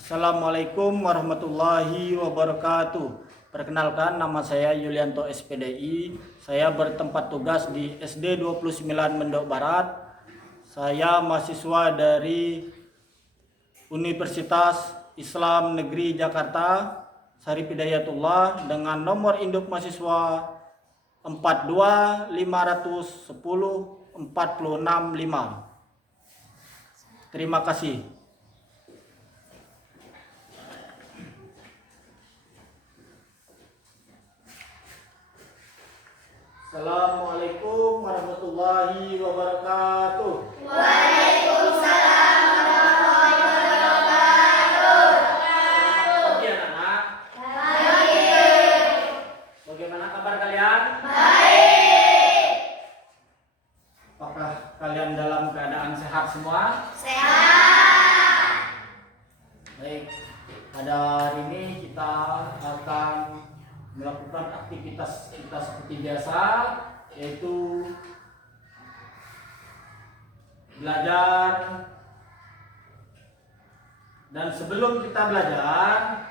Assalamualaikum warahmatullahi wabarakatuh. Perkenalkan, nama saya Yulianto SPDI. Saya bertempat tugas di SD 29 Mendok Barat. Saya mahasiswa dari Universitas Islam Negeri Jakarta, Syarif Hidayatullah, dengan nomor induk mahasiswa 425104665. Terima kasih. Assalamualaikum warahmatullahi wabarakatuh. Waalaikumsalam warahmatullahi wabarakatuh. Pagi anak-anak. Baik. Bagaimana kabar kalian? Baik. Apakah kalian dalam keadaan sehat semua? Sehat. Baik. Pada hari ini kita akan melakukan aktivitas kita seperti biasa, yaitu belajar. Dan sebelum kita belajar,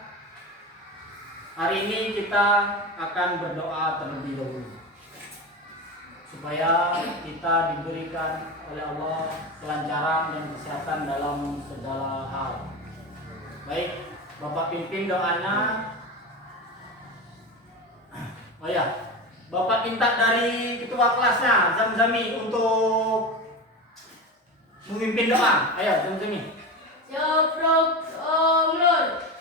hari ini kita akan berdoa terlebih dahulu supaya kita diberikan oleh Allah kelancaran dan kesehatan dalam segala hal. Baik, Bapak pimpin doanya. Oh ya, Bapak minta dari ketua kelasnya Zamzami untuk memimpin doa. Ayo Zamzami. Jafrok Omrul.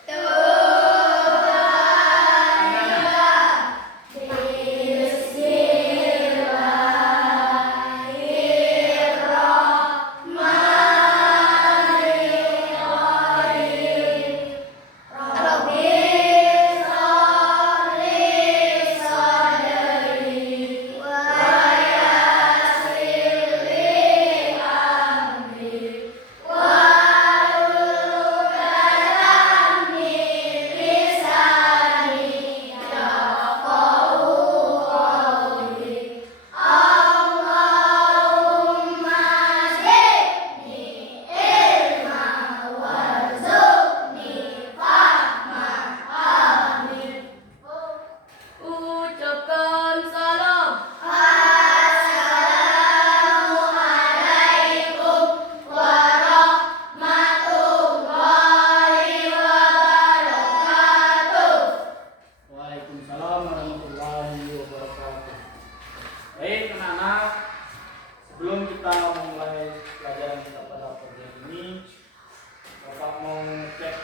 Ucapkan salam. Assalamualaikum warahmatullahi wabarakatuh. Waalaikumsalam warahmatullahi wabarakatuh. Baik anak-anak, sebelum kita memulai pelajaran kita pada pagi ini, Bapak mau cek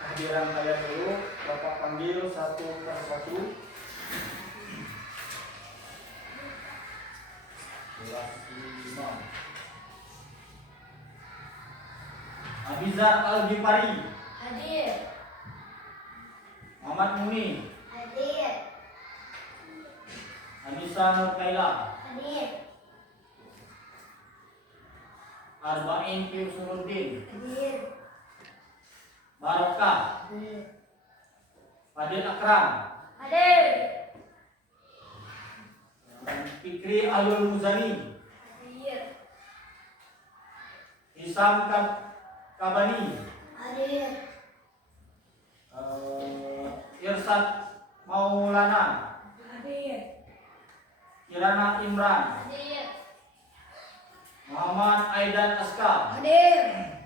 kehadiran kalian dulu. Bapak panggil satu persatu. Kelas 5. Abizar Al-Ghifari, Hadir. Muhammad Muni, Hadir. Anissa Nurkaila, Hadir. Arba'in Firsuruddin, Hadir. Barokah, Hadir. Fadil Akram, Hadir. Fikri Alul Muzani, Hadir. Hisam Kabani, Hadir. Irsad Maulana, Hadir. Kirana Imran, Hadir. Muhammad Aidan Askar, Hadir.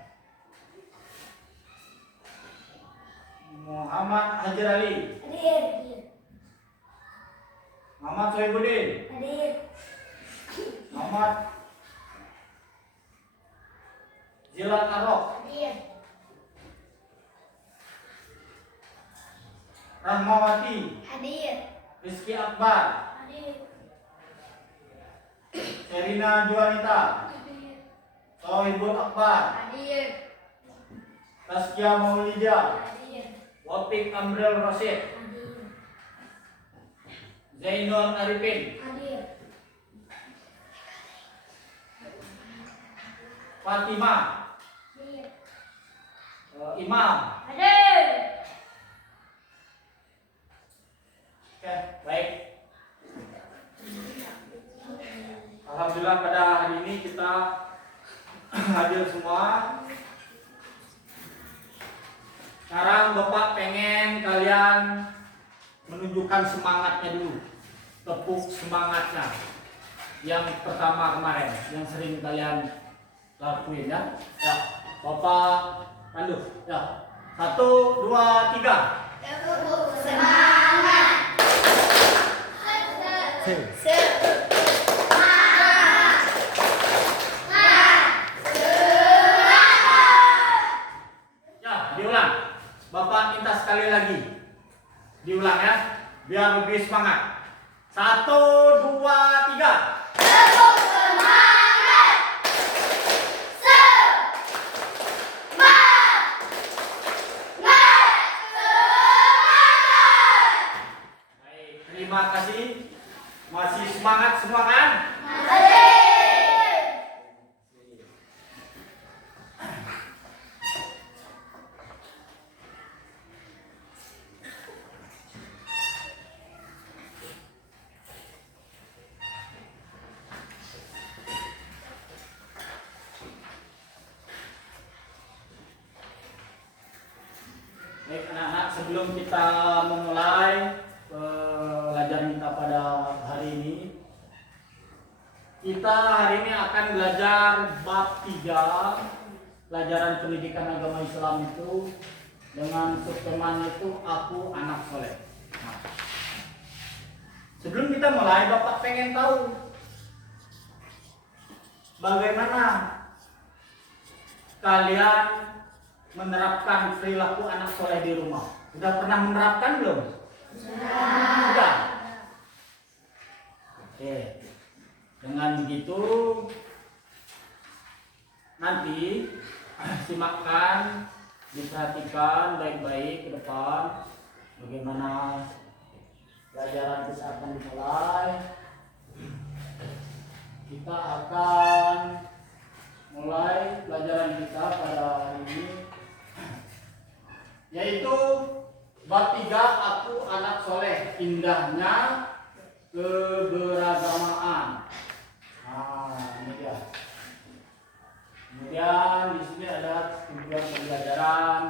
Muhammad Hajar Ali, Hadir. Muhammad Sohibuddin, Hadir. Muhammad Zilat Arok, Hadir. Rahmawati, Hadir. Rizky Akbar, Hadir. Serina Juanita, Hadir. Sohibul Akbar, Hadir. Taskia Maulidia, Hadir. Wafik Amril Rasid, Hadir. Zainul Arifin, Hadir. Fatima, Hadir. Imam. Hadir. Oke, baik. Alhamdulillah pada hari ini kita hadir semua. Sekarang Bapak pengen kalian menunjukkan semangatnya dulu. Tepuk semangatnya. Yang pertama kemarin, yang sering kalian lakuin ya. Ya, Bapak pandu. Ya. 1, 2, 3. Tepuk semangat. Ya, diulang. Bapak minta sekali lagi. Diulang ya, biar lebih semangat. 1, 2, 3. Tepuk semangat. Baik, terima kasih. Masih semangat semua kan? Baik anak-anak, sebelum kita memulai pelajaran kita pada hari ini, kita hari ini akan belajar bab 3 pelajaran pendidikan agama Islam itu dengan subtema itu Aku Anak Soleh. Nah, sebelum kita mulai, Bapak pengen tahu bagaimana kalian menerapkan perilaku anak soleh di rumah. Sudah pernah menerapkan belum? Sudah. Oke. Dengan begitu nanti simakkan, diperhatikan baik-baik ke depan bagaimana pelajaran kita akan dimulai. Kita akan mulai pelajaran kita pada hari ini, yaitu bab 3 Aku Anak Soleh, indahnya keberagamaan. Nah, ini dia. Kemudian di sini ada tujuan pembelajaran.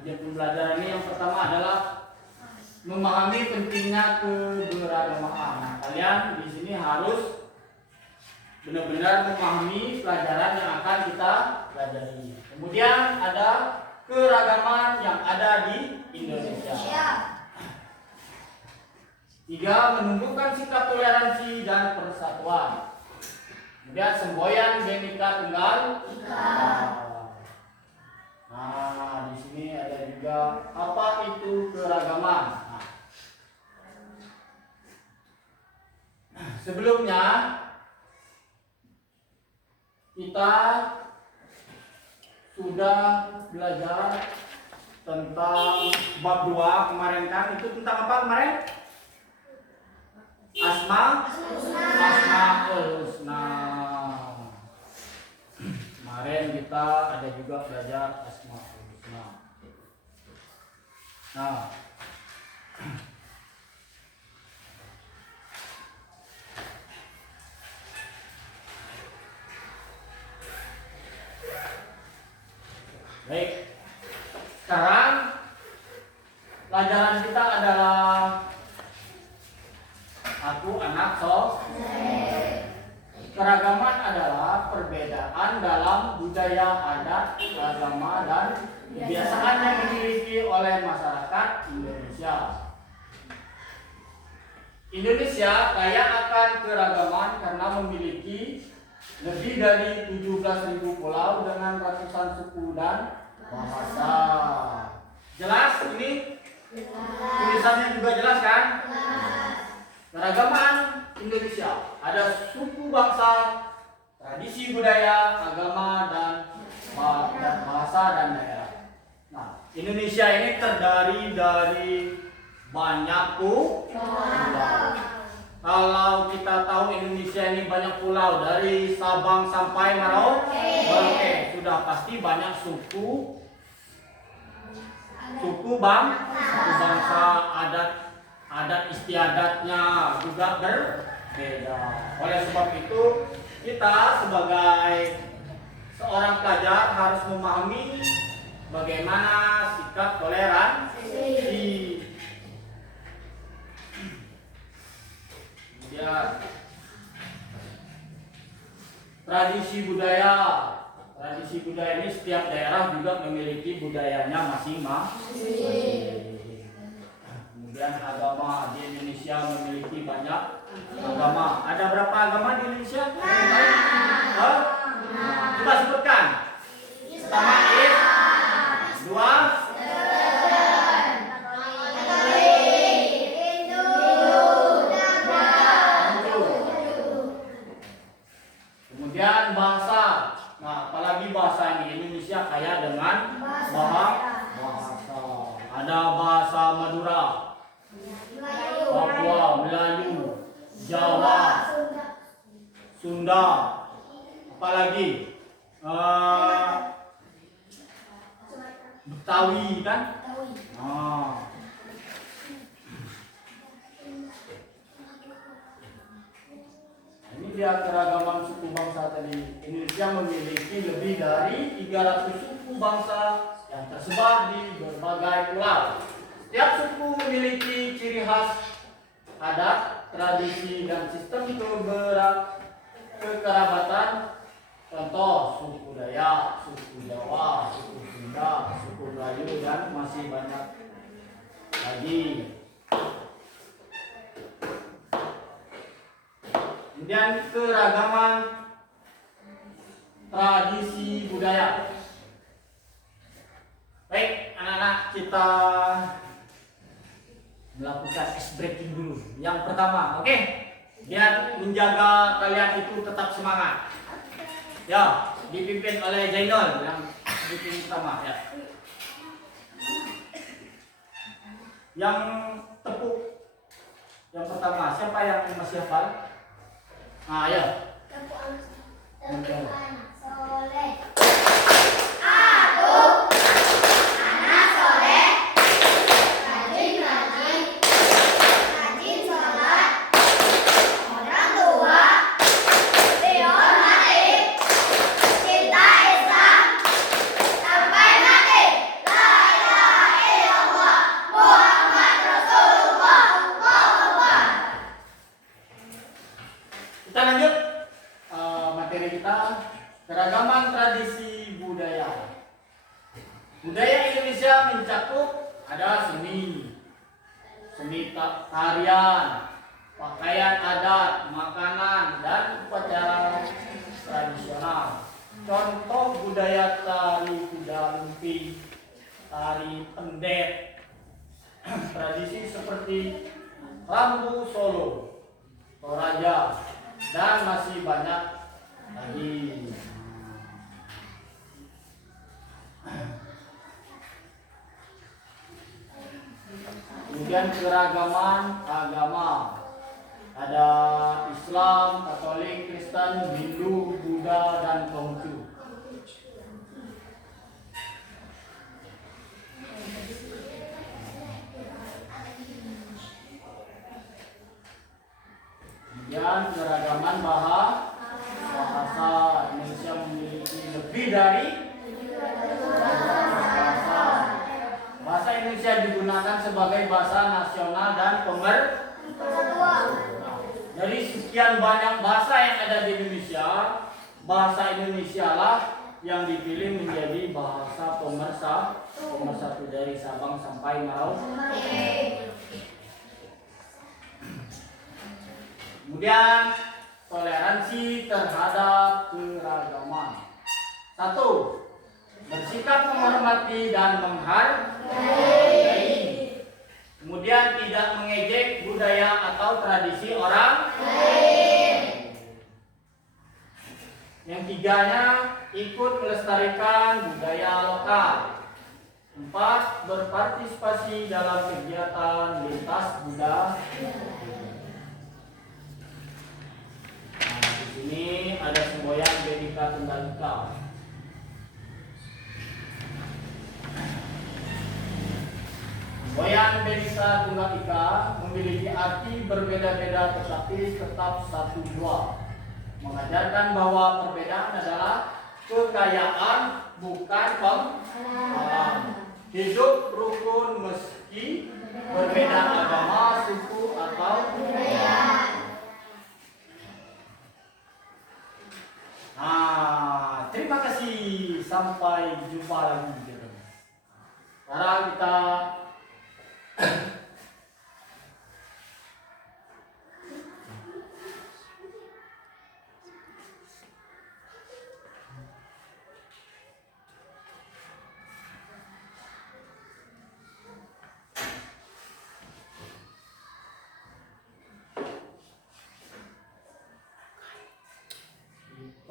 Tujuan pembelajaran ini yang pertama adalah memahami pentingnya keberagamaan. Nah, kalian di sini harus benar-benar memahami pelajaran yang akan kita pelajari. Kemudian ada keragaman yang ada di Indonesia. 3, menumbuhkan sikap toleransi dan persatuan. Kemudian semboyan Bhinneka Tunggal Ika. Nah, di sini ada juga apa itu keragaman. Nah, sebelumnya kita sudah belajar tentang bab 2 kemarin kan, itu tentang apa kemarin? Asmaul Husna. Kemarin kita ada juga belajar Asmaul Husna. Nah, baik. Sekarang pelajaran kita adalah Aku Anak Soleh. Keragaman adalah perbedaan dalam budaya, adat, agama, dan kebiasaan yang dimiliki oleh masyarakat Indonesia. Indonesia kaya akan keragaman karena memiliki lebih dari 17.000 pulau dengan ratusan suku dan bahasa. Jelas ini? Tulisannya juga jelas kan? Keragaman Indonesia, ada suku bangsa, tradisi budaya, agama, dan bahasa dan daerah. Nah, Indonesia ini terdiri dari banyak pulau. Kalau kita tahu Indonesia ini banyak pulau dari Sabang sampai Merauke, sudah pasti banyak suku bangsa, adat istiadatnya juga berbeda. Oleh sebab itu kita sebagai seorang pelajar harus memahami bagaimana sikap sikap toleransi. Kemudian tradisi budaya. Tradisi budaya ini setiap daerah juga memiliki budayanya masing-masing. Kemudian agama di Indonesia memiliki banyak agama. Ada berapa agama di Indonesia? Hah? Kita sebutkan. Pertama dua, kemudian bahasa. Nah, apalagi bahasa ini Indonesia kaya dengan bahasa. Ada bahasa Madura, Papua, Melayu, Jawa, Sunda, apalagi Betawi kan? Nah. Ini dia keragaman suku bangsa tadi. Indonesia memiliki lebih dari 300 suku bangsa yang tersebar di berbagai pulau. Setiap suku memiliki ciri khas, adat, tradisi, dan sistem kekerabatan. Contoh suku Dayak, suku Jawa, suku Sunda, suku Melayu, dan masih banyak lagi. Kemudian keragaman tradisi budaya. Baik, anak-anak, kita melakukan ice breaking dulu. Yang pertama, oke? Biar menjaga kalian itu tetap semangat. Ya, dipimpin oleh Zainul yang dipimpin pertama ya. Yang tepuk yang pertama, siapa yang masih hafal? Ah, ya. Soleh. Aku anak soleh, rajin sholat, orang tua dihormati, cinta Islam sampai mati. La ilaha illallah Muhammad Rasulullah. Kita lanjut materi kita, keragaman tradisi budaya. Budaya Indonesia mencakup ada seni tarian, pakaian adat, makanan, dan upacara tradisional. Contoh budaya tari kuda lumping, tari pendet, tradisi seperti Rambu Solo, Toraja, dan masih banyak lagi. Kemudian keragaman agama. Ada Islam, Katolik, Kristen, Hindu, Buddha, dan Konghucu. Kemudian keragaman bahasa. Indonesia memiliki lebih dari bahasa. Bahasa Indonesia digunakan sebagai bahasa nasional dan dari sekian banyak bahasa yang ada di Indonesia, bahasa Indonesia lah yang dipilih menjadi bahasa pemersatu dari Sabang sampai Merauke. Kemudian toleransi terhadap keragaman. 1. Bersikap menghormati dan menghargai. Kemudian tidak mengejek budaya atau tradisi orang lain. Yang tiganya, ikut melestarikan budaya lokal. 4. Berpartisipasi dalam kegiatan lintas budaya. Di sini ada semboyan Bhinneka Tunggal Ika. Semboyan Bhinneka Tunggal Ika memiliki arti berbeda-beda tetapi tetap satu jua. Mengajarkan bahwa perbedaan adalah kekayaan, bukan penghalang. Hidup rukun meski berbeda agama, suku, atau budaya. Nah, terima kasih. Sampai jumpa lagi. Sekarang kita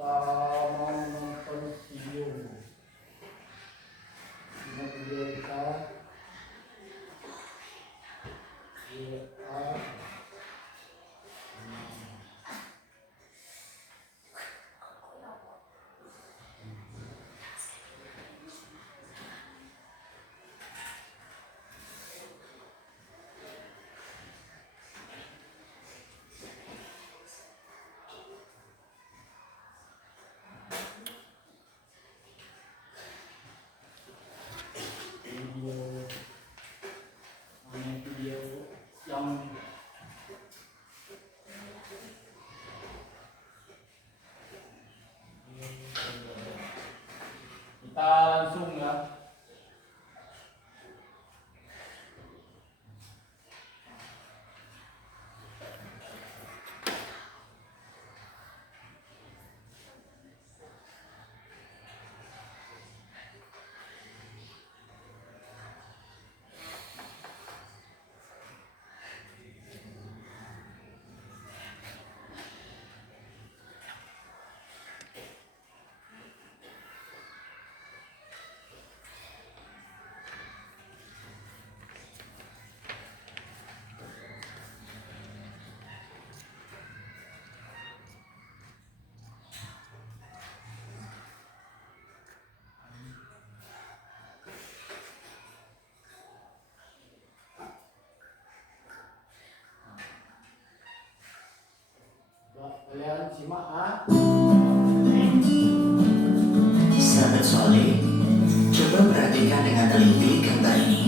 mau nonton video. Ini video kita. Video yang kita langsung ya. Kalian simak Sahabat soleh, coba perhatikan dengan teliti gambar ini.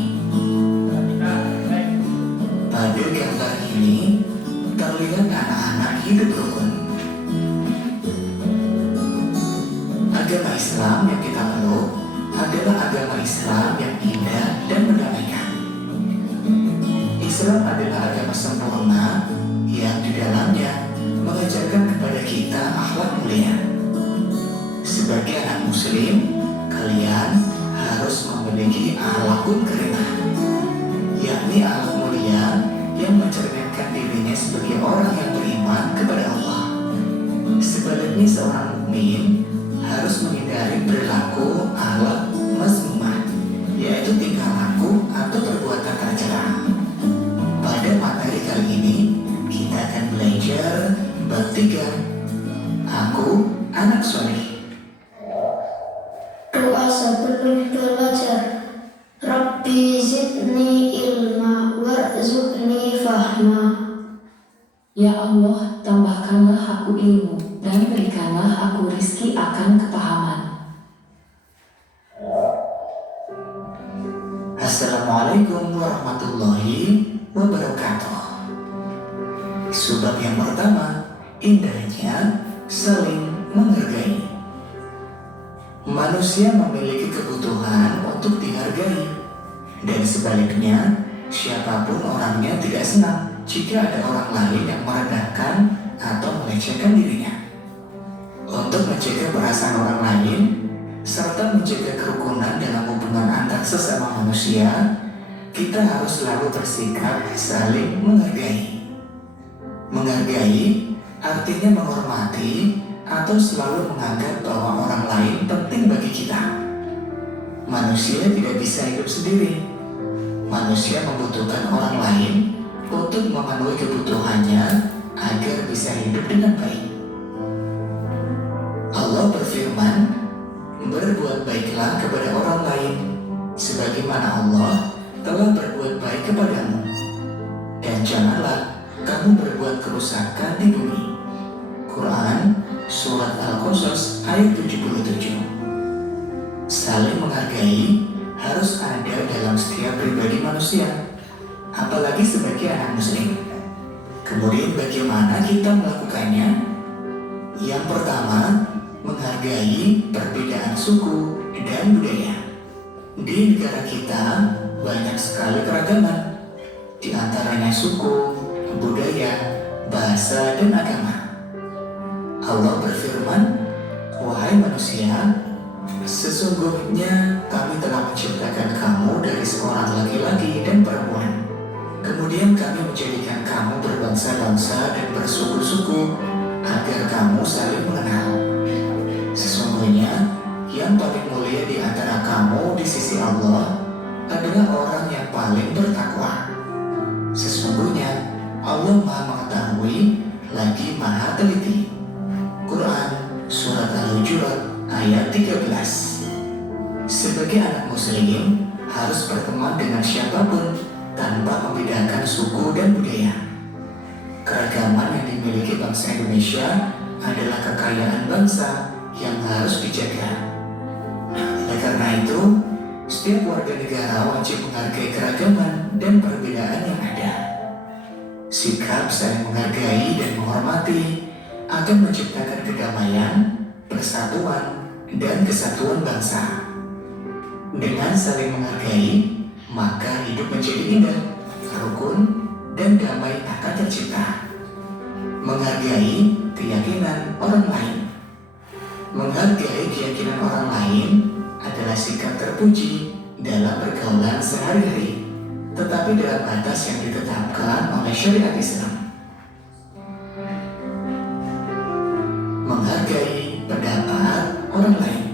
Pada gambar ini terlihat anak-anak hidup rukun. Agama Islam yang kita peluk adalah agama Islam yang indah dan mendamaikan. Islam adalah agama sempurna yang di dalamnya mengajarkan kepada kita akhlak mulia. Sebagai anak muslim, kalian harus memiliki akhlakun karimah, yakni akhlak mulia yang mencerminkan dirinya sebagai orang yang beriman kepada Allah. Sebaliknya seorang mukmin harus menghindari perilaku akhlak mazmumah, yaitu tingkah laku atau perbuatan tercela. Pada materi kali ini kita akan belajar bab 3. Aku anak soleh. Doa sebelum belajar. Rabbi zidni ilma warzuqni fahma. Ya Allah, tambahkanlah aku ilmu dan berikanlah aku rizki akan kepahaman. Assalamualaikum warahmatullahi wabarakatuh. Sebab yang pertama, indahnya saling menghargai. Manusia memiliki kebutuhan untuk dihargai, dan sebaliknya, siapapun orangnya tidak senang jika ada orang lain yang merendahkan atau melecehkan dirinya. Untuk menjaga perasaan orang lain serta menjaga kerukunan dalam hubungan antar sesama manusia, kita harus selalu bersikap saling menghargai. Menghargai artinya menghormati atau selalu menganggap bahwa orang lain penting bagi kita. Manusia tidak bisa hidup sendiri. Manusia membutuhkan orang lain untuk memenuhi kebutuhannya agar bisa hidup dengan baik. Allah berfirman, berbuat baiklah kepada orang lain sebagaimana Allah telah berbuat baik kepadamu, dan janganlah kamu berbuat kerusakan di bumi. Quran Surat Al-Qasas ayat 77. Saling menghargai harus ada secara pribadi manusia, apalagi sebagai anak muslim. Kemudian bagaimana kita melakukannya? Yang pertama, menghargai perbedaan suku dan budaya. Di negara kita banyak sekali keragaman, di antaranya suku, budaya, bahasa, dan agama. Allah berfirman, "Wahai manusia, sesungguhnya kami telah menciptakan kamu dari seorang laki-laki dan perempuan. Kemudian kami menjadikan kamu berbangsa-bangsa dan bersuku-suku agar kamu saling mengenal. Sesungguhnya yang paling mulia di antara kamu di sisi Allah adalah orang yang paling bertakwa. Sesungguhnya Allah Maha Mengetahui lagi Maha Teliti." Quran Surat Al-Hujurat ayat 13. Sebagai anak muslim harus berteman dengan siapapun tanpa membedakan suku dan budaya. Keragaman yang dimiliki bangsa Indonesia adalah kekayaan bangsa yang harus dijaga. Oleh karena itu, setiap warga negara wajib menghargai keragaman dan perbedaan yang ada. Sikap saling menghargai dan menghormati akan menciptakan kedamaian, persatuan, dan kesatuan bangsa. Dengan saling menghargai, maka hidup menjadi indah, rukun, dan damai akan tercipta. Menghargai keyakinan orang lain. Menghargai keyakinan orang lain adalah sikap terpuji dalam pergaulan sehari-hari, tetapi dalam batas yang ditetapkan oleh syariat Islam. Menghargai pendapat orang lain.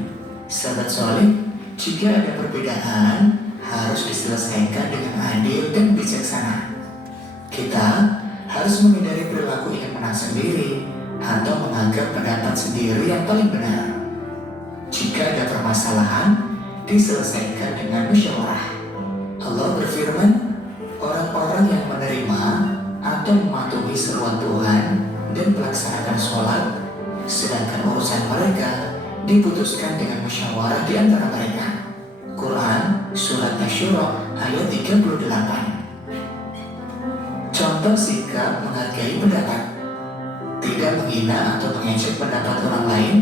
Sahabat soleh, jika ada perbedaan, harus diselesaikan dengan adil dan bijaksana. Kita harus menghindari perilaku ingin menang sendiri atau menganggap pendapat sendiri yang paling benar. Jika ada permasalahan, diselesaikan dengan musyawarah. Allah berfirman, orang-orang yang menerima atau mematuhi seruan Tuhan dan melaksanakan sholat, sedangkan urusan mereka diputuskan dengan musyawarah di antara mereka. Quran Surat Asy-Syura ayat 38. Contoh sikap menghargai pendapat: tidak menghina atau mengejek pendapat orang lain,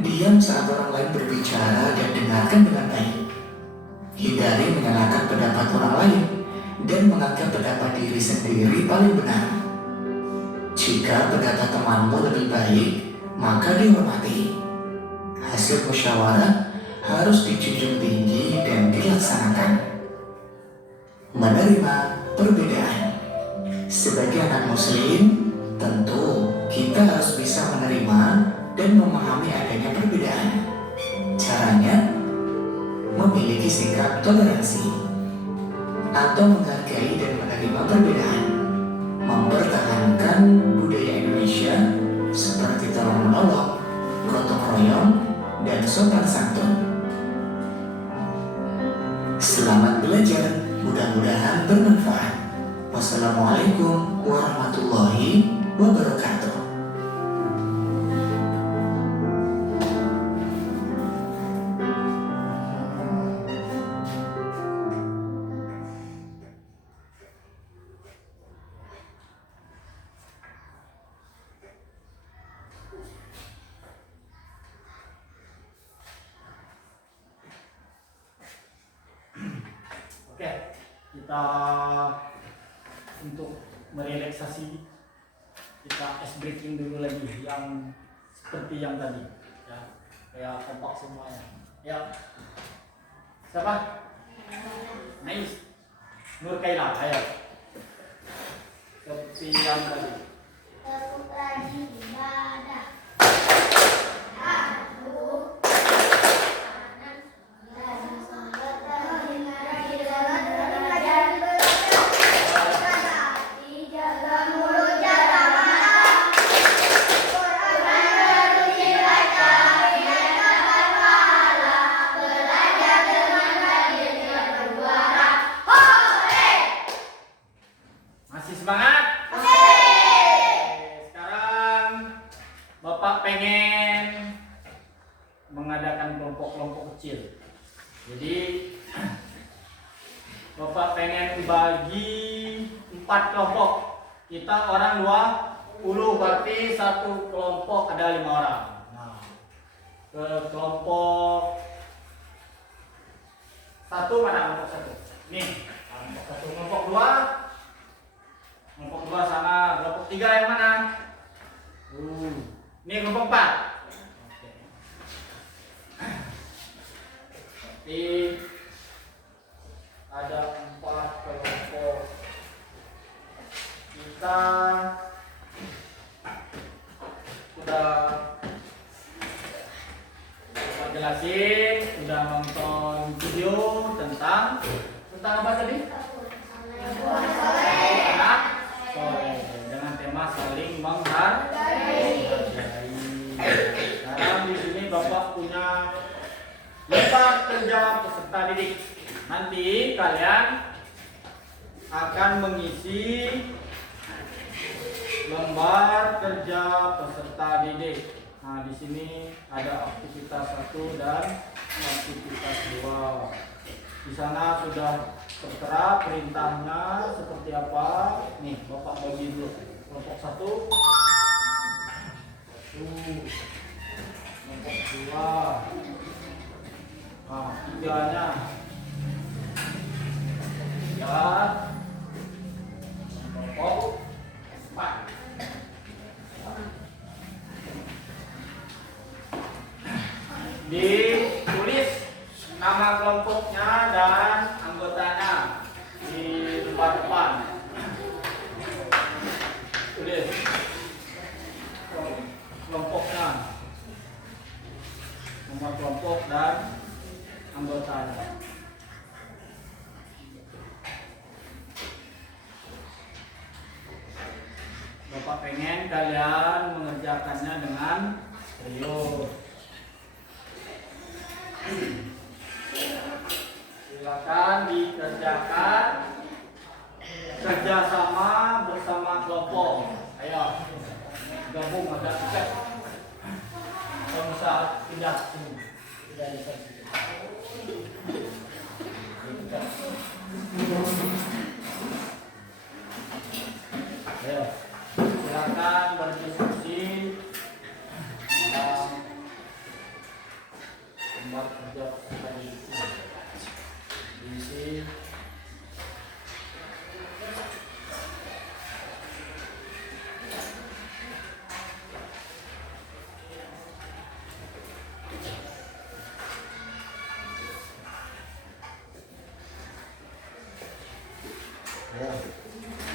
diam saat orang lain berbicara dan dengarkan dengan baik, hindari menyalahkan pendapat orang lain dan menganggap pendapat diri sendiri paling benar. Jika pendapat temanmu lebih baik, maka dihormati. Hasil musyawarah harus dijunjung tinggi dan dilaksanakan. Menerima perbedaan. Sebagai anak muslim, tentu kita harus bisa menerima dan memahami adanya perbedaan. Caranya, memiliki sikap toleransi atau menghargai dan menerima perbedaan, mempertahankan budaya Indonesia seperti tolong menolong, gotong royong, dan sopan santun. Selamat belajar, mudah-mudahan bermanfaat. Wassalamualaikum warahmatullahi wabarakatuh. Oke, kita untuk merelaksasi, kita ice breaking dulu lagi yang seperti yang tadi ya, kayak kompak semuanya ya. Siapa? Nice, Nur Kaila, ayo seperti yang tadi. Rajin ibadah. Masih semangat? Oke, sekarang Bapak pengen bagi 4 kelompok. Kita orang 20, berarti satu kelompok ada 5 orang. Nah, ke kelompok 1 mana kelompok 1? Nih, kelompok 1, kelompok 2. Kelompok 2 sana, kelompok 3 yang mana? Ini kelompok 4. Oke. Ada 4 kelompok. Kita sudah jelasin, sudah nonton video tentang apa tadi? Anak soleh dengan tema saling menghargai. Sekarang di sini Bapak punya lembar kerja peserta didik. Nanti kalian akan mengisi lembar kerja peserta didik. Nah, di sini ada aktivitas 1 dan aktivitas 2. Di sana sudah tertera perintahnya seperti apa. Nih, Bapak bagi dulu. Kelompok 1. Kelompok 2. Nah, 3-nya. Ya. Kelompok 4. Ditulis nama kelompoknya dan anggotanya di lembar depan. Tulis kelompoknya, nomor kelompok dan anggotanya. Bapak pengen kalian mengerjakannya dengan serius. Silakan dikerjakan kerjasama bersama kelompok. Ayo gabung, ada cek. Kalau bisa pindah sini, tidak bisa sini. Ayo silakan berdiskusi tentang lembar kerja tadi. Diisi. Ya.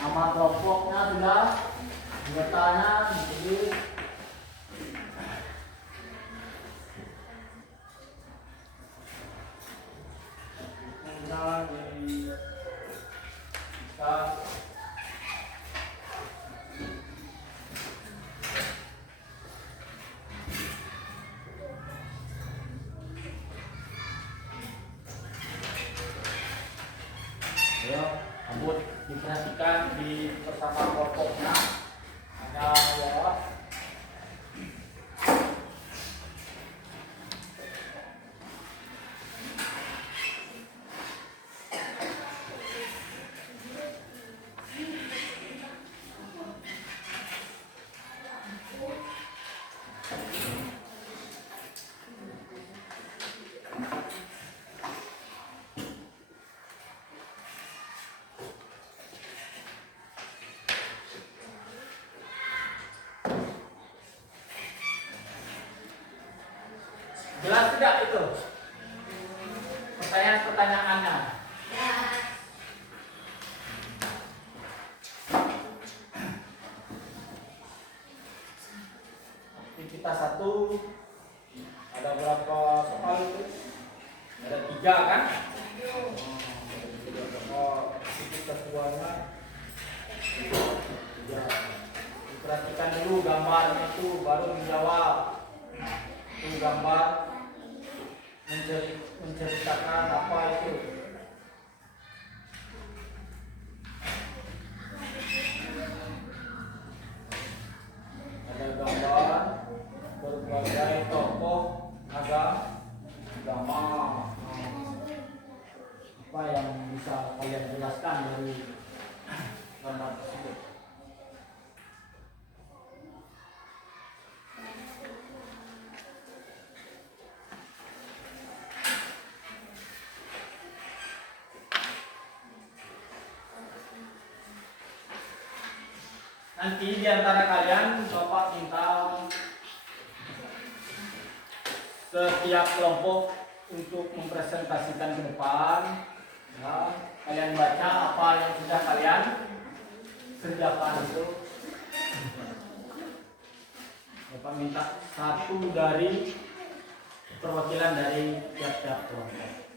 Nama kelompoknya sudah, anggotanya ditulis. Ayo, rambut diperhatikan di bersama kelompoknya. Ada ya. Jelas tidak itu? Pertanyaan-pertanyaannya. Aktivitas 1 ada berapa soal itu? Ada 3 kan? Aktivitas 2-nya ya. Diperhatikan dulu gambarnya itu baru menjawab. Itu gambar menceritakan apa itu. Ada gambar berbagai tokoh agama. Apa yang bisa kalian jelaskan dari gambar tersebut? Nanti di antara kalian Bapak minta setiap kelompok untuk mempresentasikan ke depan. Ya, kalian baca apa yang sudah kalian kerjakan itu. Bapak minta satu dari perwakilan dari tiap-tiap kelompok.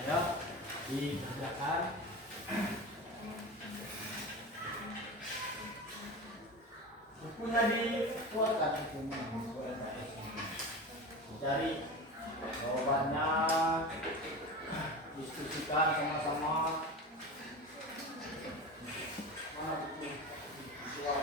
Ayo dikerjakan. Bukunya dikeluarkan, bukunya cari jawabannya, diskusikan sama-sama. Mana buku visual?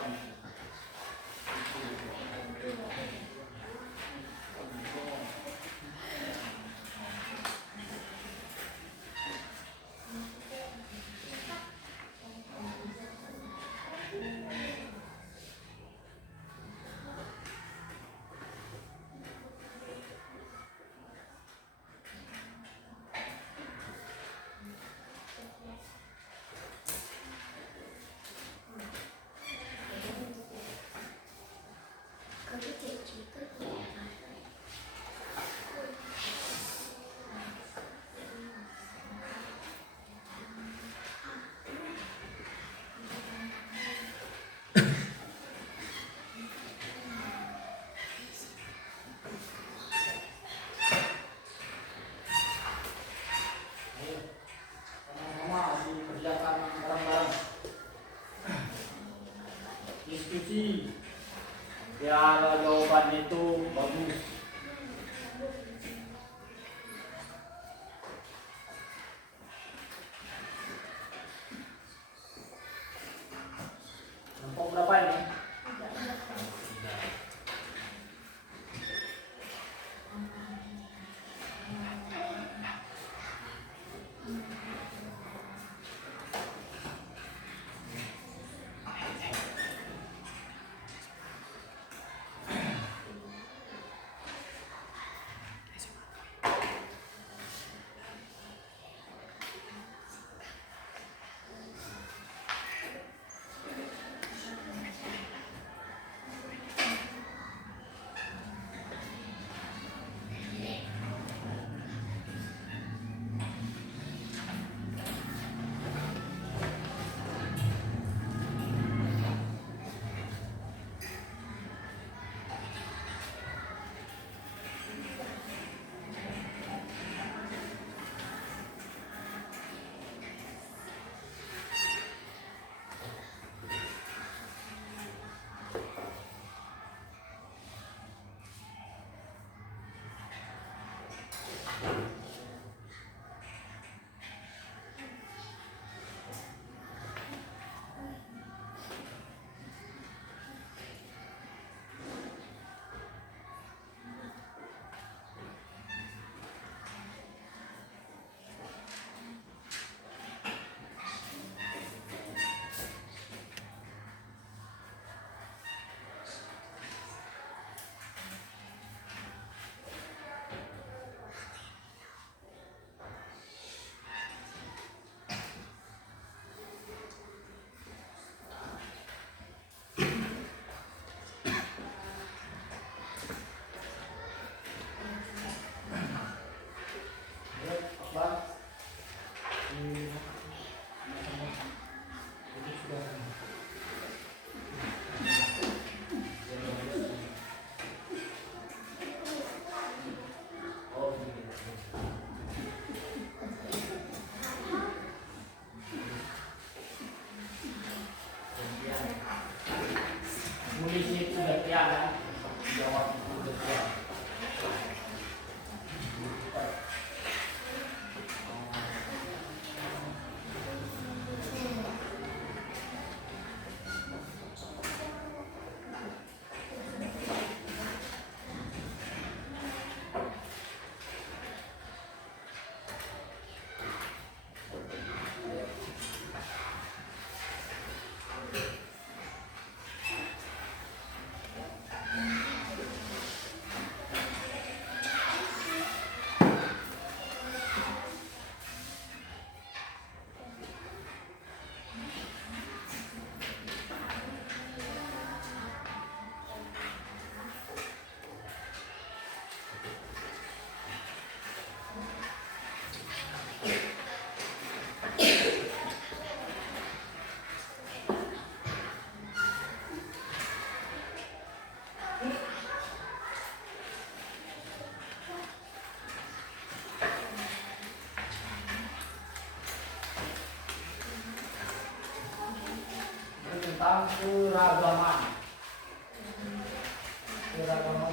tentang keragaman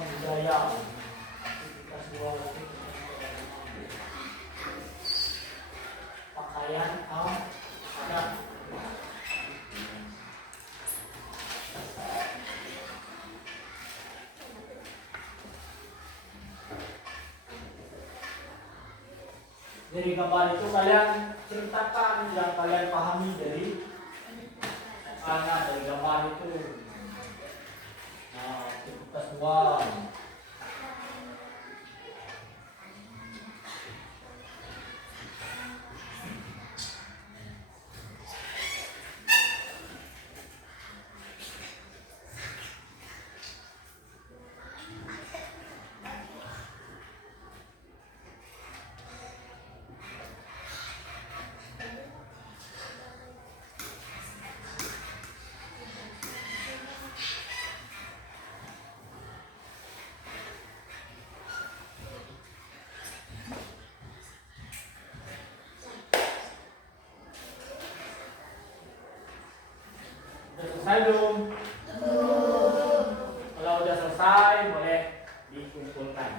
budaya. Aktivitas 2 itu pakaian adat. Jadi gambar itu kalian ceritakan yang kalian pahami dari gambar itu. Nah, aktivitas 2. Udah selesai belum? Kalau udah selesai boleh dikumpulkan.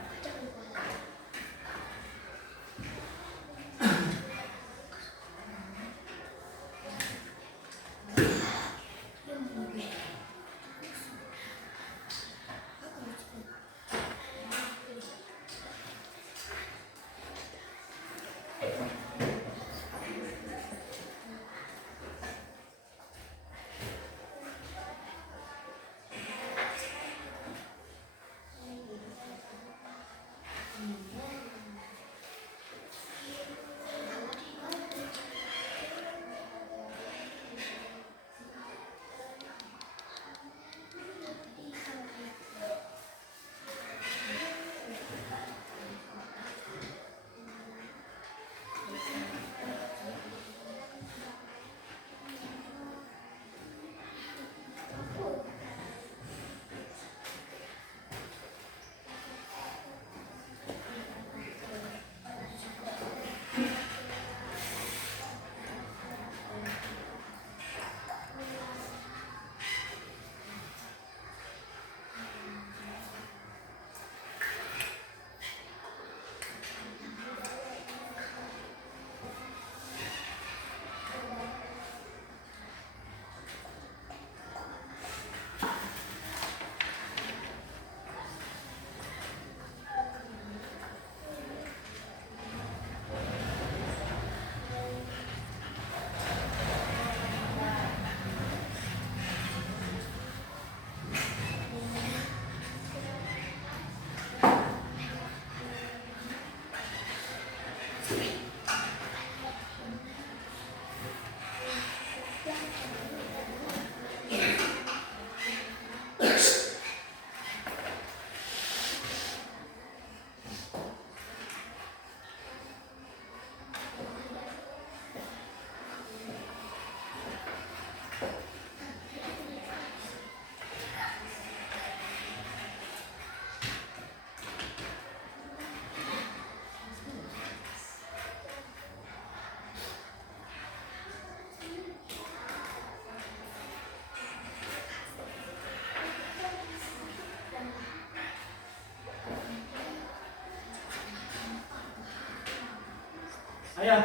Ayo,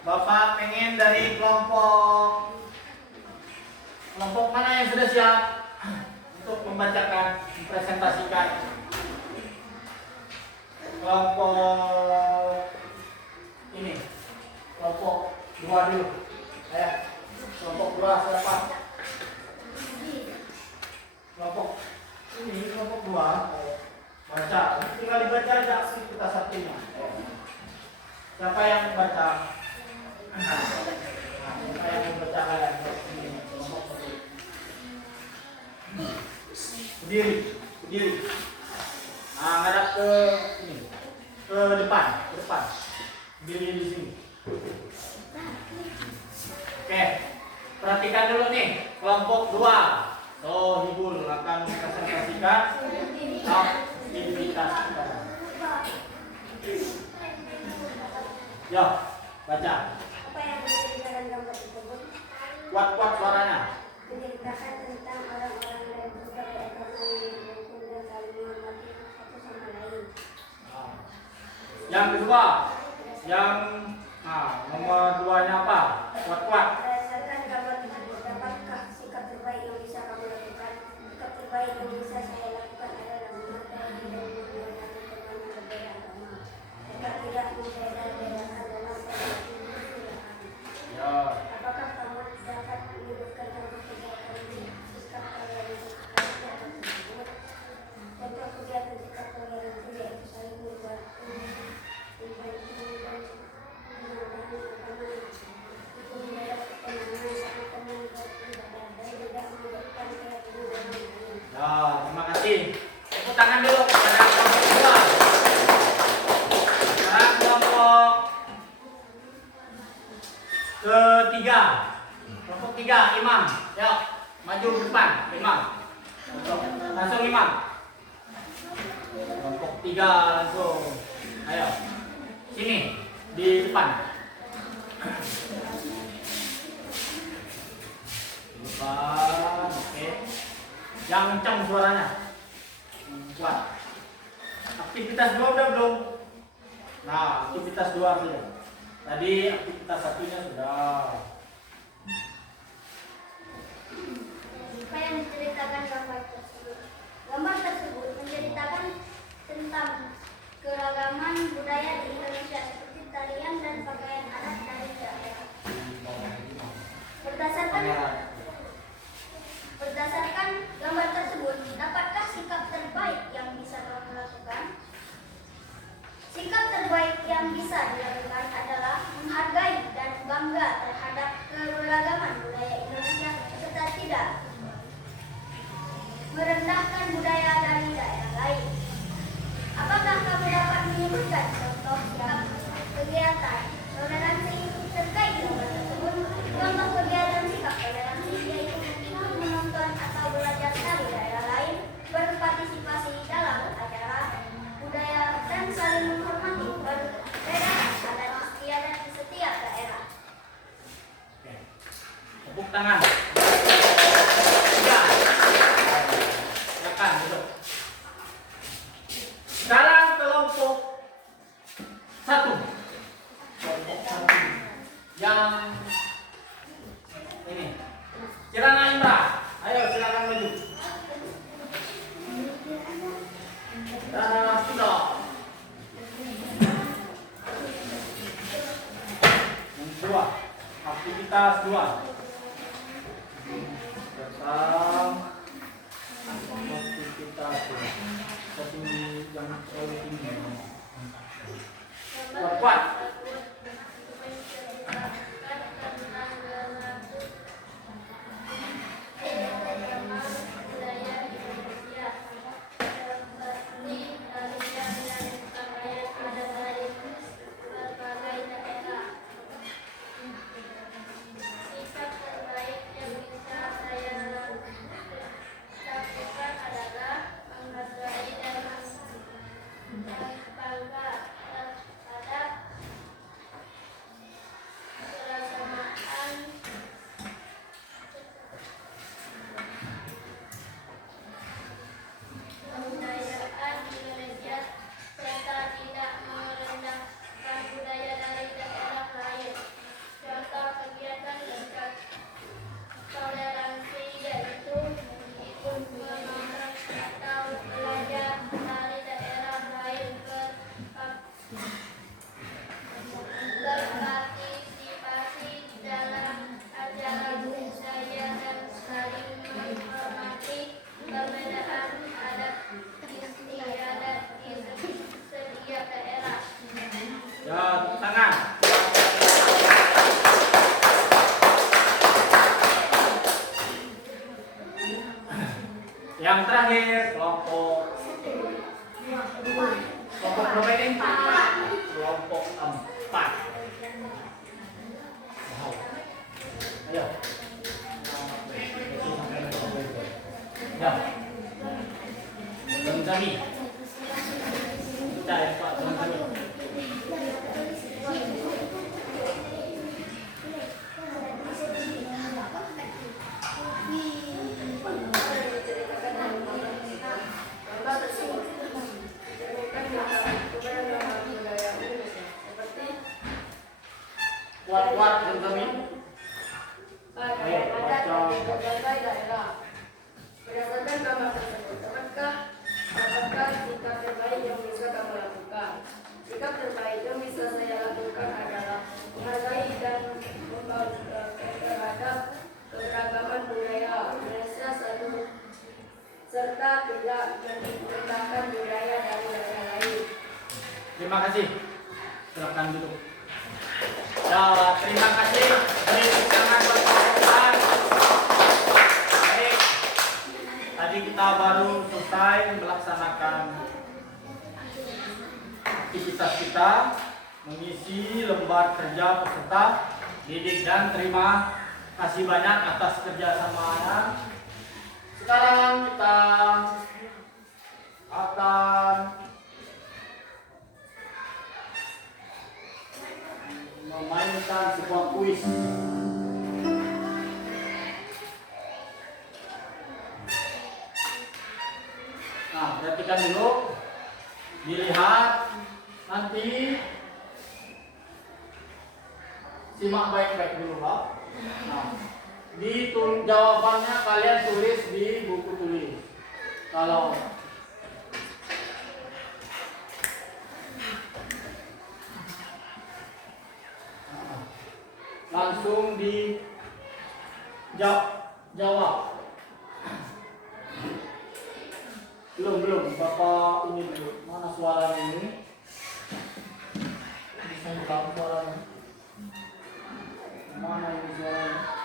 Bapak pengen dari kelompok mana yang sudah siap untuk membacakan, mempresentasikan? Kelompok ini, kelompok 2 dulu. Ayo, kelompok 2 siapa? Kelompok ini, kelompok 2. Baca, tinggal dibaca aja aktivitas satunya. Siapa yang baca? Siapa yang membaca kalian? Berdiri. Nah, ngadap ke ini, ke depan. Berdiri di sini. Oke, perhatikan dulu nih, kelompok 2. So, Hibul akan mempresentasikan aktivitas kita. Yo, baca. Apa yang menjadi dalam gambar tersebut? Kuat suaranya. Menjadi merendahkan tentang orang-orang dan berbagai agama yang berkumpul dan saling menghormati satu sama lain. Yang kedua, nomor 2-nya apa? Kuat-kuat. Berdasarkan gambar tersebut, dapatkah sikap terbaik yang bisa kamu lakukan? Sikap terbaik yang bisa saya lakukan adalah menghargai dan memuliakan teman yang berbeda agama. Jika tidak membeda-bedakan dalam perbuatan. Ya. Apakah kamu dapat menyebutkan contoh kegiatan sikap toleransi tersebut? Contoh kegiatan sikap toleransi yaitu saling membantu, Ya, terima kasih. Tepuk tangan dulu pada kelompok kedua. Sekarang kelompok ketiga. Kelompok 3, Imam. Yuk, maju ke depan, Imam. Langsung Imam. Kelompok 3 langsung. Ayo. Sini di depan. Di depan, oke. Yang kencang suaranya. Kuat. Aktivitas 2 udah belum? Nah, aktivitas 2 saja. Tadi aktivitas 1-nya sudah. Apa yang diceritakan gambar tersebut? Gambar tersebut menceritakan tentang keragaman budaya di Indonesia seperti tarian dan pakaian adat dari daerah. Berdasarkan gambar tersebut, dapatkah sikap terbaik yang bisa kamu lakukan? Sikap terbaik yang bisa dilakukan adalah menghargai dan bangga terhadap keragaman budaya Indonesia serta tidak merendahkan budaya dari daerah lain. Apakah kamu dapat menyebutkan contoh sikap kegiatan toleransi terkait gambar tersebut? Contoh kegiatan sikap toleransi yaitu menonton atau belajar dari daerah lain, berpartisipasi dalam acara budaya dan saling menghormati perbedaan adat istiadat di setiap daerah. Tepuk tangan. Ya. Silakan duduk. Sekarang kelompok 1. Kelompok 1. Yang ini. Kirana Indra. Ayo silakan maju. Sudah. Yang kedua, aktivitas 2. Datang aktivitas 2. Setinggi yang terlalu tinggi. Kuat. Yang terakhir kelompok berapa ini? Kelompok 4. Ayo. Ya. Teman kami. Kita ya Pak, teman kami. Kuat-kuat Zami. Ayo baca. berbagai daerah. Berdasarkan gambar tersebut, apakah sikap terbaik yang bisa kamu lakukan? Sikap terbaik yang bisa saya lakukan adalah menghargai dan membanggakan terhadap keberagaman budaya Indonesia serta tidak merendahkan budaya dari daerah lain. Terima kasih. Silakan duduk. Ya, terima kasih. Beri tepuk tangan buat Pak. Baik. Tadi kita baru selesai melaksanakan aktivitas kita mengisi lembar kerja peserta didik dan terima kasih banyak atas kerjasamanya. Sekarang kita akan memainkan sebuah kuis. Nah, perhatikan dulu, dilihat, nanti simak baik-baik dulu, Pak. Nah, jawabannya kalian tulis di buku tulis. Kalau langsung dijawab. Belum Bapak ini dulu. Mana suaranya ini? Bisa tahu suaranya. Mana ini suaranya?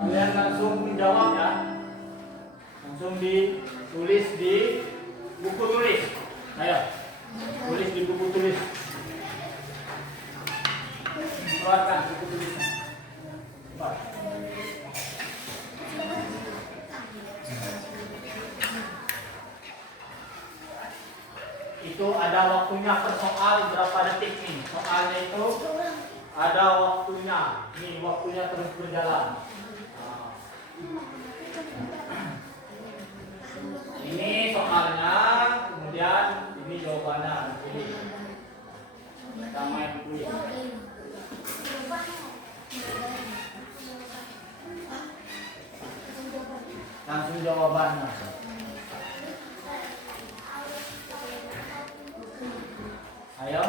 Kalian langsung menjawab ya. Langsung ditulis di buku tulis. Ayo, tulis di buku tulis. Keluarkan buku tulisnya. Cepat. Itu ada waktunya per soal berapa detik nih. Soalnya itu ada waktunya. Nih waktunya terus berjalan. Ini soalnya, kemudian ini jawabannya. Ini kita main kuis. Langsung jawabannya. Ayo.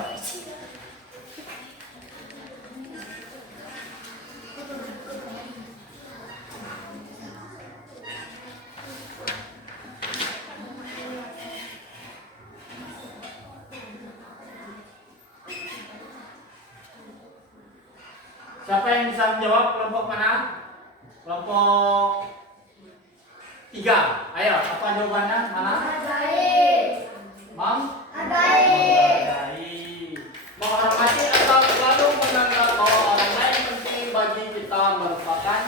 Siapa yang bisa menjawab? Kelompok mana? Kelompok 3. Ayo, apa jawabannya? Mana? Mam? Menghormati atau selalu menganggap bahwa orang lain penting bagi kita merupakan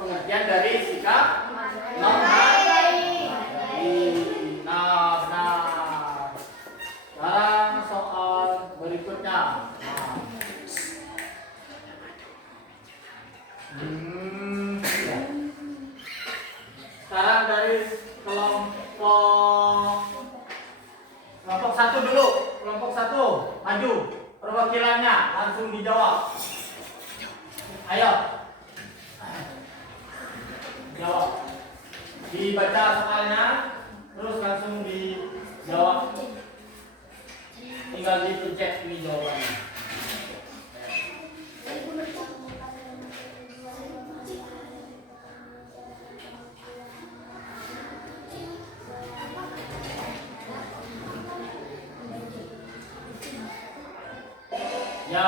pengertian dari sikap menghargai. Nah, benar. Sekarang soal berikutnya. Sekarang dari kelompok 1 dulu. Kelompok 1 maju. Perwakilannya langsung dijawab. Ayo. Jawab. Dibaca soalnya, terus langsung dijawab. Tinggal dipencet ini jawabannya. Ya.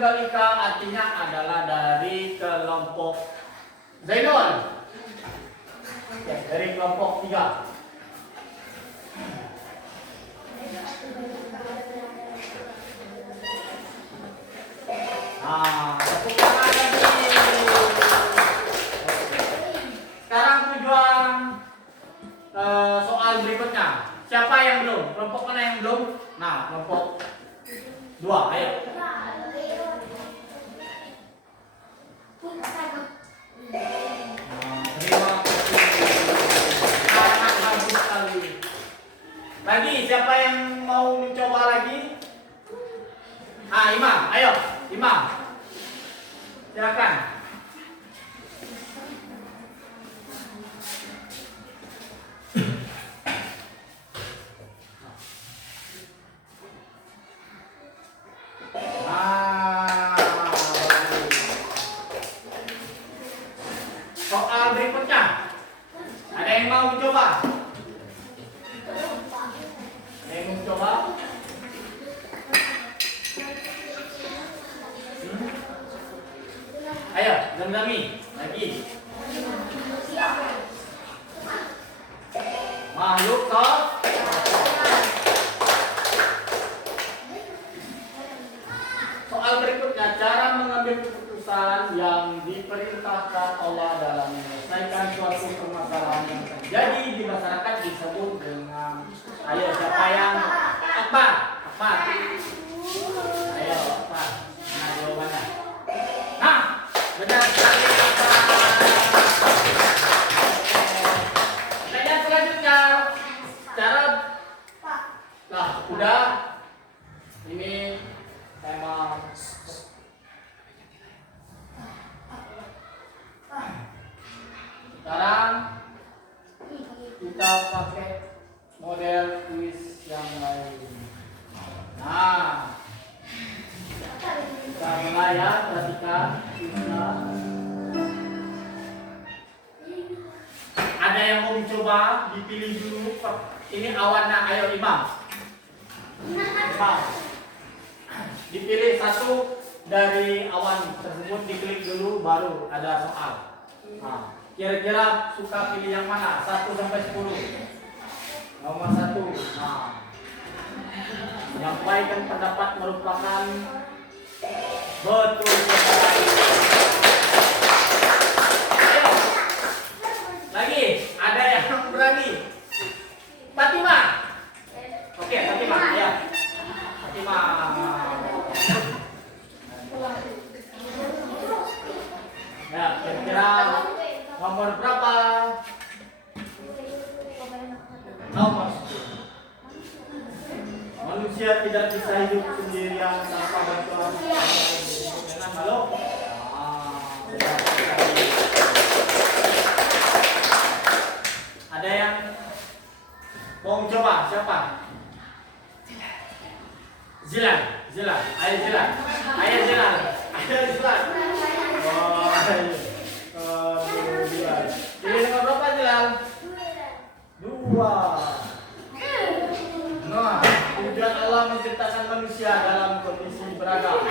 tunggal ika artinya adalah dari kelompok Zainul. Oke, dari kelompok 3. Tepuk tangan lagi. Sekarang tujuan soal berikutnya. Siapa yang belum? Kelompok mana yang belum? Nah, kelompok 2, ayo. Terima kasih. Sangat bagus sekali. Lagi, siapa yang mau mencoba lagi? Imam, ayo, Imam. Silakan. Soal berikutnya. Ada yang mau mencoba? Ada yang mau mencoba? Ayo, Zamzami, lagi. Makhluk toh? Soal berikutnya, cara mengambil keputusan yang diperintahkan Allah dalam menyelesaikan suatu permasalahan yang terjadi di masyarakat disebut dengan, ayo siapa yang Akbar? Akbar. Ayo Akbar. Nah, jawabannya. Nah, benar sekali Akbar. Pertanyaan selanjutnya, cara udah ini tema. Sekarang kita pakai model kuis yang lain. Nah, kita mulai ya, perhatikan kuisnya. Ada yang mau mencoba, dipilih dulu. Ini awannya, ayo Imam. Imam. Dipilih satu dari awan tersebut, diklik dulu, baru ada soal. Nah, kira-kira suka pilih yang mana? 1 sampai 10. Nomor 1. Nah, menyampaikan pendapat merupakan betul sekali. Ayo, lagi ada yang berani? Fatima. Oke, Fatima, ya. Fatima. Ya, kira-kira nomor berapa? Nomor 10. Manusia tidak bisa hidup sendirian tanpa bantuan dengan makhluk. Benar sekali. Ada yang mau mencoba? Siapa? Zilan. Ayo Zilan. Oh, ayo. Zilan. Pilih nomor berapa Zilan? 2. Nah, tujuan Allah menciptakan manusia dalam kondisi beragam.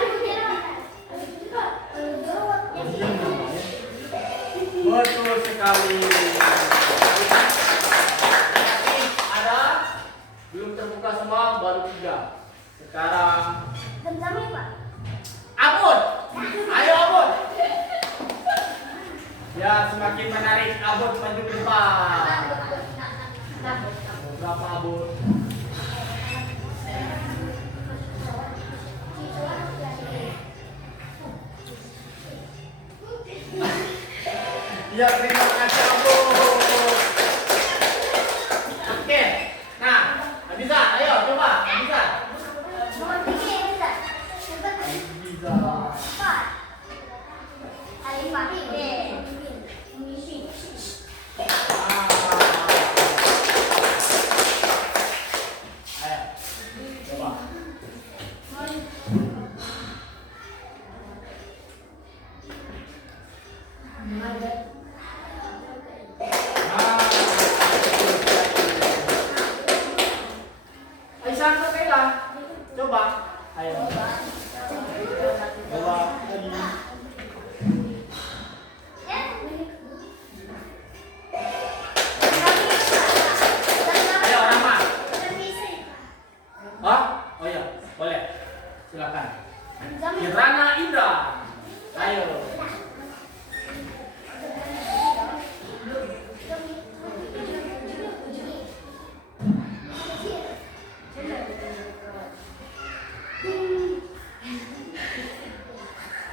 Betul sekali. Tapi ada belum terbuka semua, baru 3. Sekarang Abud. Ayo Abud. Ya, semakin menarik. Abud maju ke depan. Berapa Abud? Ya, terima kasih Abud. Oke. Nah, Abiza, ayo coba. Abiza.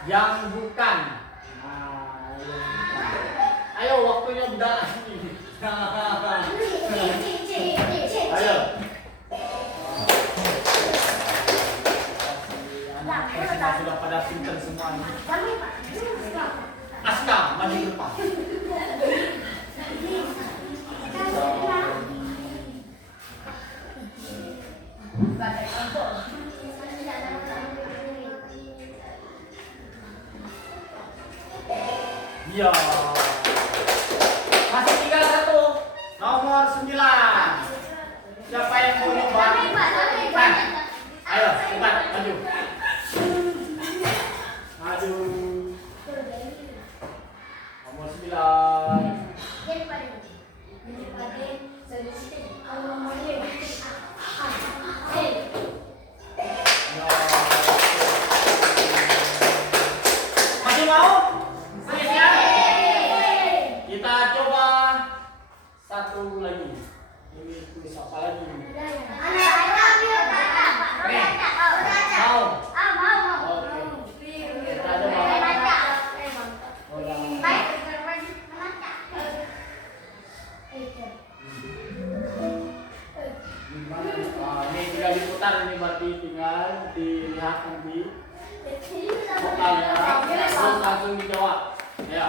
yang bukan. Nah, ayo waktunya udah lagi. Ayo. Anak sudah pada pintar semua ini. Aska, maju ke depan. Iya. Masih tinggal satu. Nomor 9. Siapa yang mau nyoba? Nah, ayo, cepat maju. Maju. Nomor 9. Masih mau? Siap? Kita coba satu lagi. Ini tulis apa lagi? Mau? Oke. Kita coba. Ini tinggal diputar, ini berarti tinggal dilihat nanti vokalnya, terus langsung dijawab. Ya.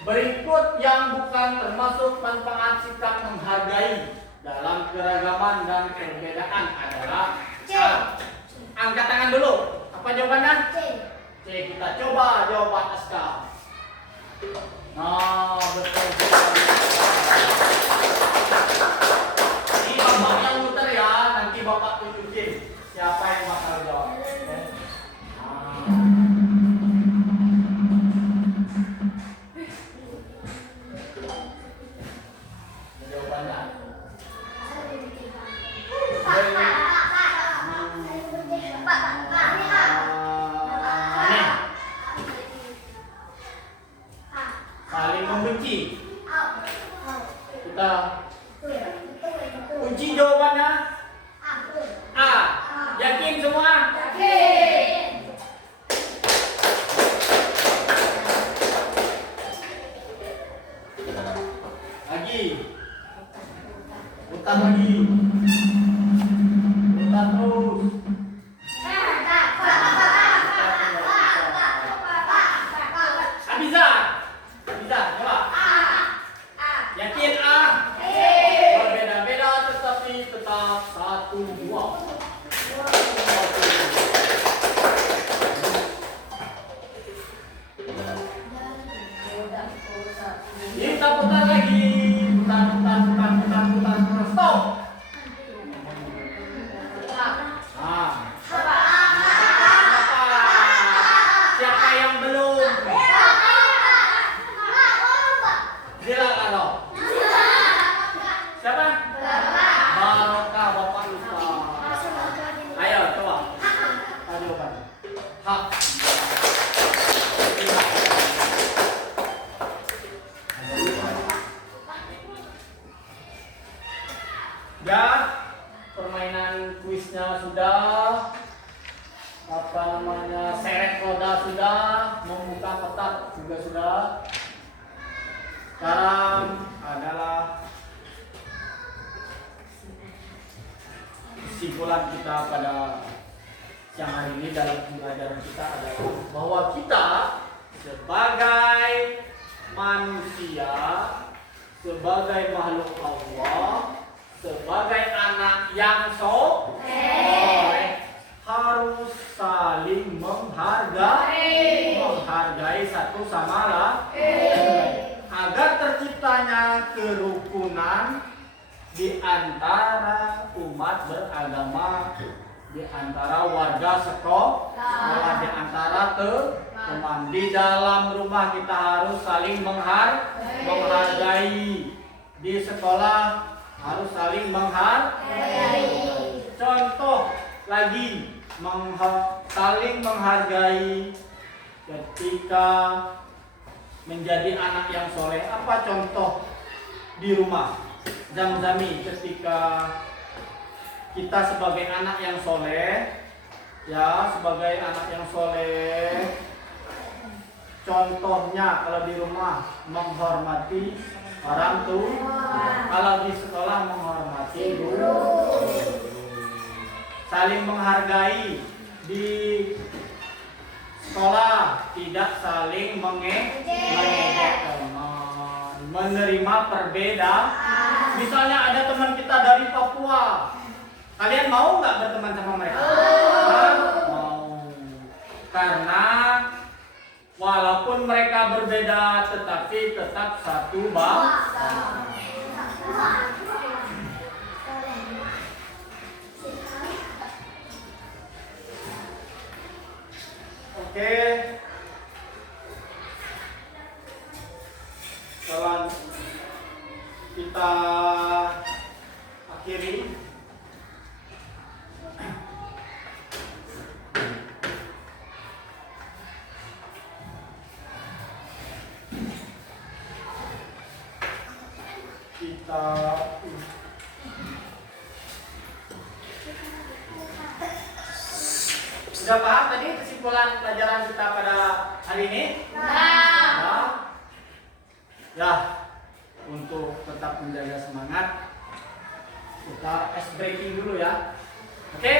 Berikut yang bukan termasuk manfaat sikap menghargai dalam keragaman dan perbedaan adalah A. Angkat tangan dulu. Apa jawabannya? C. Kita coba jawaban Aska. Nah, betul sekali. Ini bapak yang muter ya, nanti bapak tunjukin siapa yang bakal jawab. Jawabannya. Saling membenci. Kita kunci jawabannya A. Yakin semua? Lagi. Putar lagi. Putar terus. Bisa, coba. Yakin A? Berbeda-beda tetapi tetap satu dua. Kita putar lagi. Putar. Stop. Siapa yang belum? Silakan. Siapa? Barokah, Bapak lupa. Ayo coba. Jawaban. Hak. Ya, permainan kuisnya sudah, seret roda sudah, membuka kotak juga sudah. Sekarang adalah kesimpulan kita pada siang hari ini dalam pembelajaran kita adalah bahwa kita sebagai manusia, sebagai makhluk Allah, sebagai anak yang soleh harus saling menghargai satu sama lain agar terciptanya kerukunan di antara umat beragama, di antara warga sekolah, di antara teman. Di dalam rumah kita harus saling menghargai, di sekolah harus saling menghargai. Contoh lagi, saling menghargai ketika menjadi anak yang soleh? Apa contoh di rumah? Zam-Zami, ketika kita sebagai anak yang soleh, ya sebagai anak yang soleh, contohnya kalau di rumah menghormati orang tua, kalau di sekolah menghormati guru, saling menghargai di sekolah, tidak saling mengejek teman, menerima perbedaan. Misalnya ada teman kita dari Papua, kalian mau nggak berteman sama mereka? Mau. Karena walaupun mereka berbeda, tetapi tetap satu bangsa. Oke. Setelah kita akhiri, kita sudah paham tadi kesimpulan pelajaran kita pada hari ini? Ya, untuk tetap menjaga semangat, kita ice breaking dulu ya. Oke?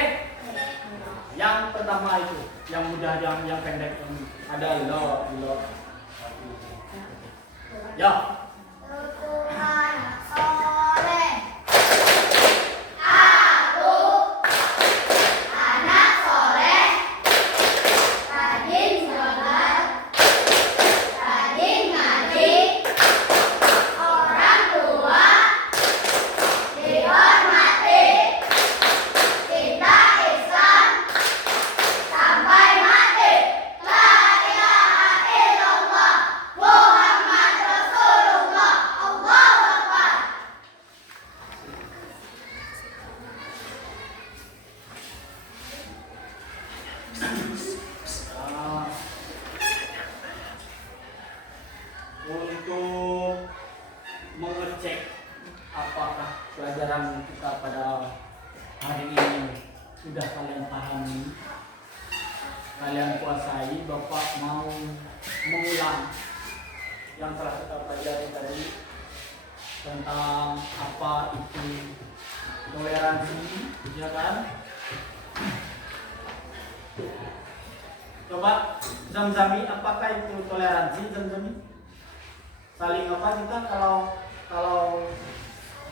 Yang pertama itu, yang mudah, yang pendek, yang ada lo. Ya. Untuk mengecek apakah pelajaran kita pada hari ini sudah kalian pahami, kalian kuasai, Bapak mau mengulang yang telah kita pelajari tadi tentang apa itu toleransi, ya kan? Coba Zam-Zami, apakah itu toleransi, Zam-Zami? Saling apa kita kalau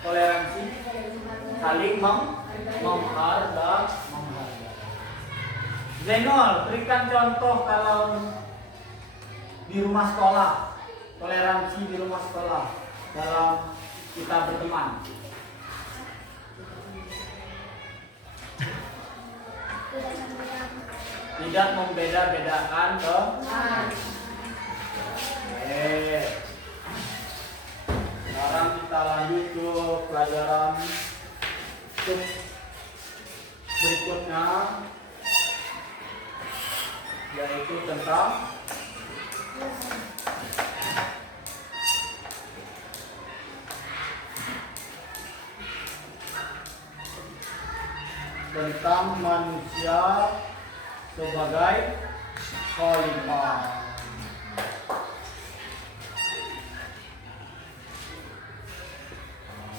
toleransi? Saling menghargai. Zainul, berikan contoh kalau di rumah sekolah, toleransi di rumah sekolah dalam kita berteman. Tidak membeda-bedakan teman. Sekarang kita lanjut ke pelajaran berikutnya, yaitu tentang manusia sebagai khalifah.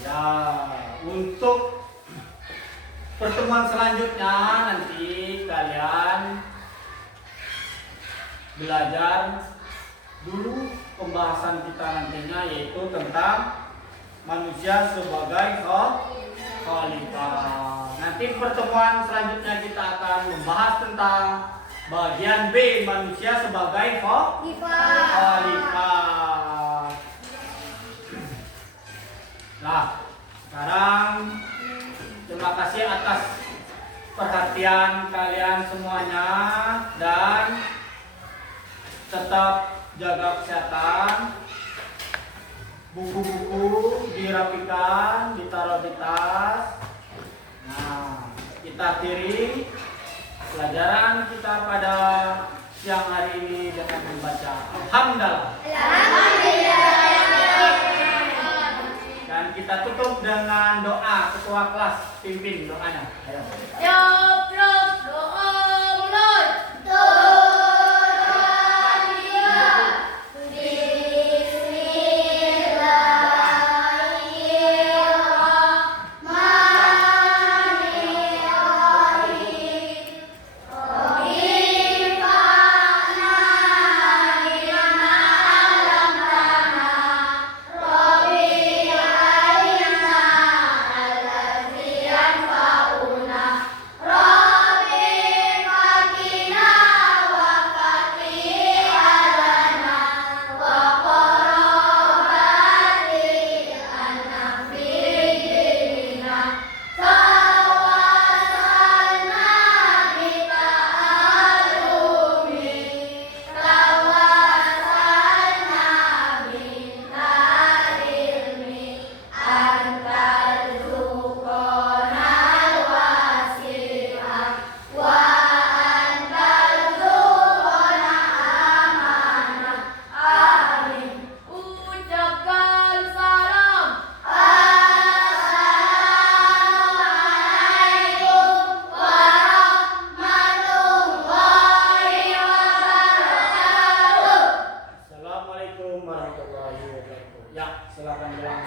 Ya, untuk pertemuan selanjutnya nanti kalian belajar dulu pembahasan kita nantinya, yaitu tentang manusia sebagai khalifah. Nanti pertemuan selanjutnya kita akan membahas tentang bagian B, manusia sebagai khalifah. Nah, sekarang terima kasih atas perhatian kalian semuanya, dan tetap jaga kesehatan. Buku-buku dirapikan, ditaruh di tas. Nah, kita akhiri pelajaran kita pada siang hari ini dengan membaca Alhamdulillah. Dan kita tutup dengan doa. Ketua kelas pimpin doanya. Ayo. Assalamualaikum warahmatullahi wabarakatuh. Ya, silakan bilang.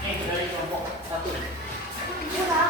Ini dari kelompok 1.